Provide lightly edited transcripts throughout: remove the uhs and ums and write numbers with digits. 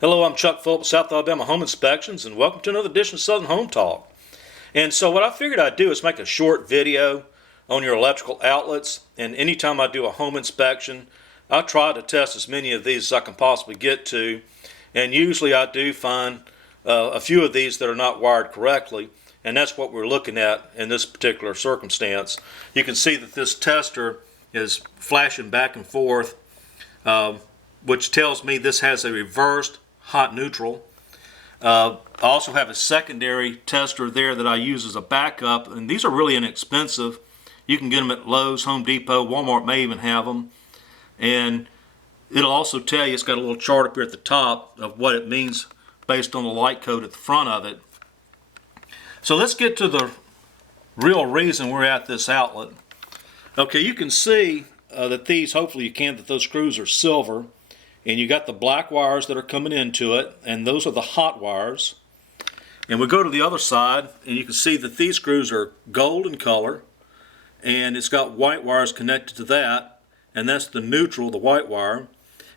Hello, I'm Chuck Phillips, South Alabama Home Inspections, and welcome to another edition of Southern Home Talk. And so what I figured I'd do is make a short video on your electrical outlets, and anytime I do a home inspection, I try to test as many of these as I can possibly get to, and usually I do find a few of these that are not wired correctly, and that's what we're looking at in this particular circumstance. You can see that this tester is flashing back and forth, which tells me this has a reversed hot neutral. I also have a secondary tester there that I use as a backup, and these are really inexpensive. You can get them at Lowe's, Home Depot, Walmart may even have them. And it'll also tell you, it's got a little chart up here at the top of what it means based on the light code at the front of it. So let's get to the real reason we're at this outlet. Okay, you can see that these, hopefully you can, that those screws are silver. And you got the black wires that are coming into it, and those are the hot wires. And we go to the other side, and you can see that these screws are gold in color, and it's got white wires connected to that, and that's the neutral, the white wire.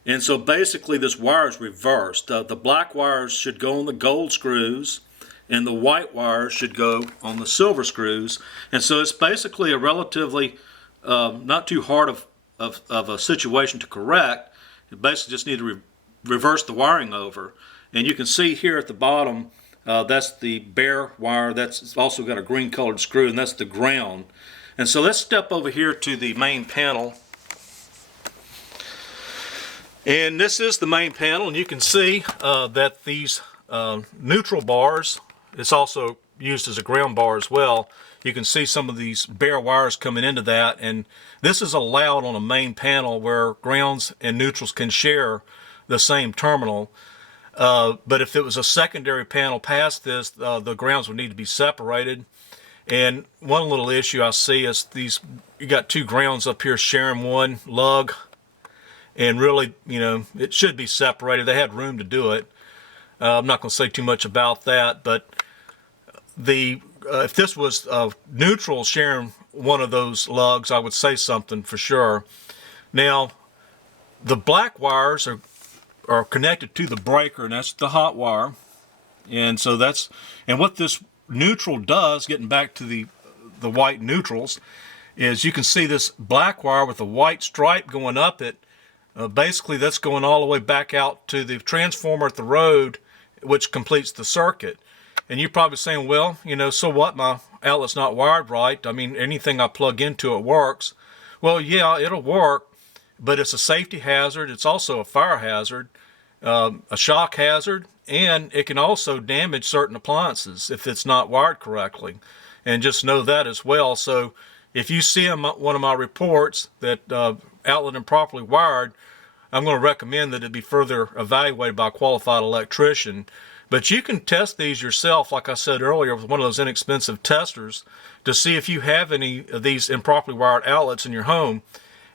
And so basically this wire is reversed. The black wires should go on the gold screws, and the white wires should go on the silver screws. And so it's basically a relatively not too hard of a situation to correct. You basically just need to reverse the wiring over. And you can see here at the bottom, that's the bare wire. That's also got a green colored screw, and that's the ground. And so let's step over here to the main panel. And this is the main panel, and you can see that these neutral bars, it's also used as a ground bar as well. You can see some of these bare wires coming into that, and this is allowed on a main panel where grounds and neutrals can share the same terminal. But if it was a secondary panel past this, the grounds would need to be separated. And one little issue I see is you got two grounds up here sharing one lug, and really, it should be separated. They had room to do it. I'm not going to say too much about that, but if this was neutral sharing one of those lugs, I would say something for sure. Now, the black wires are connected to the breaker, and that's the hot wire. And so and what this neutral does, getting back to the white neutrals, is you can see this black wire with a white stripe going up it. Basically, that's going all the way back out to the transformer at the road, which completes the circuit. And you're probably saying, well, so what? My outlet's not wired right. I mean, anything I plug into it works. Well, yeah, it'll work, but it's a safety hazard. It's also a fire hazard, a shock hazard, and it can also damage certain appliances if it's not wired correctly. And just know that as well. So if you see in one of my reports that outlet improperly wired, I'm going to recommend that it be further evaluated by a qualified electrician. But you can test these yourself, like I said earlier, with one of those inexpensive testers to see if you have any of these improperly wired outlets in your home.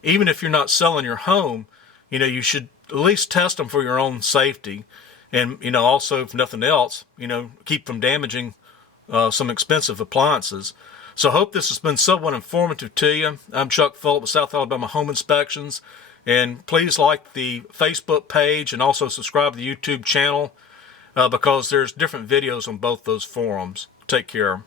Even if you're not selling your home, you should at least test them for your own safety. And, also, if nothing else, keep from damaging some expensive appliances. So I hope this has been somewhat informative to you. I'm Chuck Phillips with South Alabama Home Inspections. And please like the Facebook page and also subscribe to the YouTube channel. Because there's different videos on both those forums. Take care.